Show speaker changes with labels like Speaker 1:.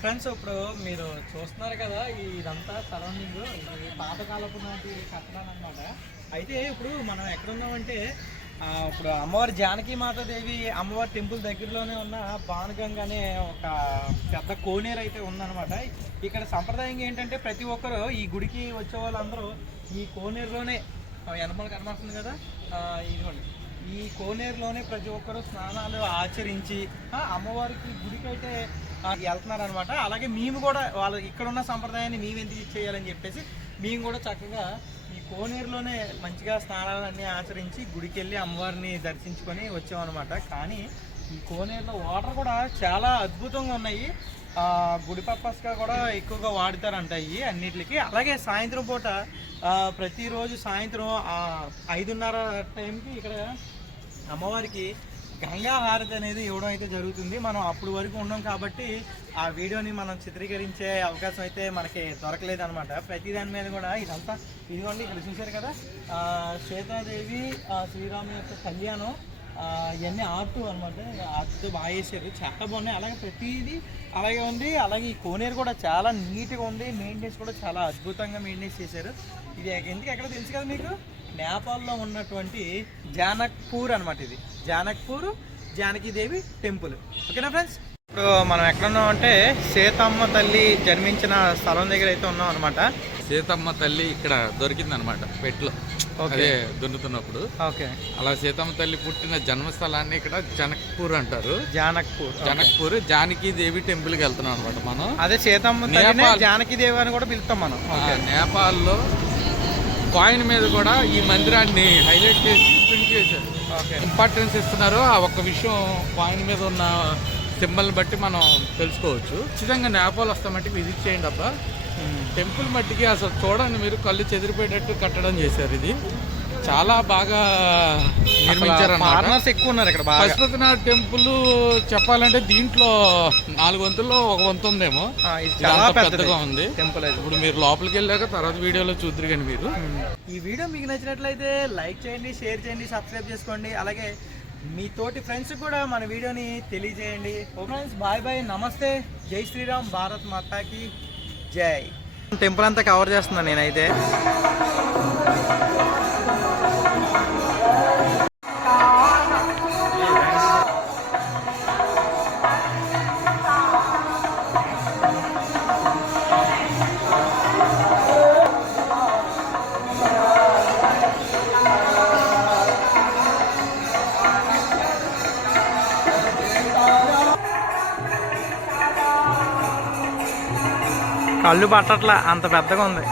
Speaker 1: Friends ఇప్పుడు మీరు చూస్తున్నారు కదా ఇదంతా సరౌండింగ్ ఇది పాతకాలపు నాటి కట్టడాలు అనమాట అయితే ఇప్పుడు మనం ఎక్కడ ఉన్నామంటే ఇప్పుడు అమ్మవారి జానకి మాతాదేవి అమ్మవారి టెంపుల్ దగ్గరలోనే ఉన్న బాణగంగ అనే ఒక పెద్ద కోనేరు అయితే ఉందన్నమాట. ఇక్కడ సంప్రదాయంగా ఏంటంటే ప్రతి ఒక్కరు ఈ గుడికి వచ్చే వాళ్ళందరూ ఈ కోనేరులోనే ఆ, కనబడుతుంది కదా? ఇదిగోండి. ఈ కోనేరులోనే ప్రతి ఒక్కరు స్నానాలు ఆచరించి అమ్మవారికి గుడికైతే అయితే వెళ్తున్నారు అనమాట అలాగే మేము కూడా వాళ్ళ ఇక్కడ ఉన్న సంప్రదాయాన్ని మేము ఎందుకు చేయాలని చెప్పేసి మేము కూడా చక్కగా ఈ కోనేరులోనే మంచిగా స్నానాలన్నీ ఆచరించి గుడికి వెళ్ళి అమ్మవారిని దర్శించుకొని వచ్చామన్నమాట. కానీ ఈ కోనేరులో వాటర్ కూడా చాలా అద్భుతంగా ఉన్నాయి. గుడి పర్పస్గా కూడా ఎక్కువగా వాడతారంట ఇవి అన్నిటికి అలాగే సాయంత్రం పూట ప్రతిరోజు సాయంత్రం ఐదున్నర టైంకి ఇక్కడ అమ్మవారికి గంగా హారతి అనేది ఇవ్వడం అయితే జరుగుతుంది. మనం అప్పుడు వరకు ఉన్నాం కాబట్టి ఆ వీడియోని మనం చిత్రీకరించే అవకాశం అయితే మనకి దొరకలేదు అనమాట ప్రతి దాని మీద కూడా ఇదంతా ఇదిగోండి ఇక్కడ చూశారు కదా? శ్వేతాదేవి శ్రీరాము యొక్క కళ్యాణం. ఇవన్నీ ఆర్ట్ అనమాట ఆర్ట్తో బాగా చేశారు. చాలా బాగున్నాయి. అలాగే ప్రతిదీ అలాగే ఉంది. అలాగే ఈ కోనేరు కూడా చాలా నీట్గా ఉంది. మెయింటెనెన్స్ కూడా చాలా అద్భుతంగా మెయింటెన్స్ చేశారు. ఇది ఎందుకు ఎక్కడ తెలుసు కదా మీకు? నేపాల్లో ఉన్నటువంటి జానక్పూర్ అనమాట ఇది. జానక్పూర్ జానకీదేవి టెంపుల్. ఓకేనా ఫ్రెండ్స్? ఇప్పుడు మనం ఎక్కడ ఉన్నామంటే సీతమ్మ తల్లి జన్మించిన స్థలం దగ్గర అయితే ఉన్నాం అనమాట
Speaker 2: సీతమ్మ తల్లి ఇక్కడ దొరికిందనమాట పెట్లో. అదే దున్నుతున్నప్పుడు.
Speaker 1: ఓకే.
Speaker 2: అలా సీతమ్మ తల్లి పుట్టిన జన్మస్థలాన్ని ఇక్కడ జనక్పూర్ అంటారు.
Speaker 1: జానక్పూర్
Speaker 2: జనక్పూర్ జానకి దేవి టెంపుల్కి వెళ్తున్నాం అనమాట మనం.
Speaker 1: అదే సీతమ్మ
Speaker 2: నేపాల్.
Speaker 1: జానకీదేవి అని కూడా పిలుస్తాం మనం.
Speaker 2: నేపాల్లో కాయిన్ మీద కూడా ఈ మందిరాన్ని హైలైట్ చేసి ప్రింట్ చేశారు. ఇంపార్టెన్స్ ఇస్తున్నారు. ఆ ఒక్క విషయం కాయిన్ మీద ఉన్న సింబల్ని బట్టి మనం తెలుసుకోవచ్చు. ఖచ్చితంగా నేపాల్ వస్తామంటే విజిట్ చేయండి అబ్బా. టెంపుల్ మట్టికి అసలు చూడండి మీరు కళ్ళు చెదిరిపోయేటట్టు కట్టడం చేశారు ఇది. చాలా బాగా నిర్మించారు
Speaker 1: ఫారినర్స్ ఎక్కువ ఉన్నారు ఇక్కడ
Speaker 2: పశుపతినాథ్ టెంపుల్ చెప్పాలంటే దీంట్లో నాలుగు వంతుల్లో ఒక వంతు ఉందేమో.
Speaker 1: చాలా
Speaker 2: పెద్దగా ఉంది.
Speaker 1: టెంపుల్
Speaker 2: ఇప్పుడు మీరు లోపలికి వెళ్ళాక తర్వాత వీడియోలో చూద్దరు కానీ మీరు.
Speaker 1: ఈ వీడియో మీకు నచ్చినట్లయితే లైక్ చేయండి షేర్ చేయండి సబ్స్క్రైబ్ చేసుకోండి. అలాగే మీ తోటి ఫ్రెండ్స్ కూడా మన వీడియోని తెలియజేయండి. ఓ ఫ్రెండ్స్ బాయ్ బాయ్ నమస్తే. జై శ్రీరామ్ భారత్ మాతాకి జై. టెంపుల్ అంతా కవర్ చేస్తున్నాను నేనైతే. కళ్ళు పట్టట్లా అంత పెద్దగా ఉంది.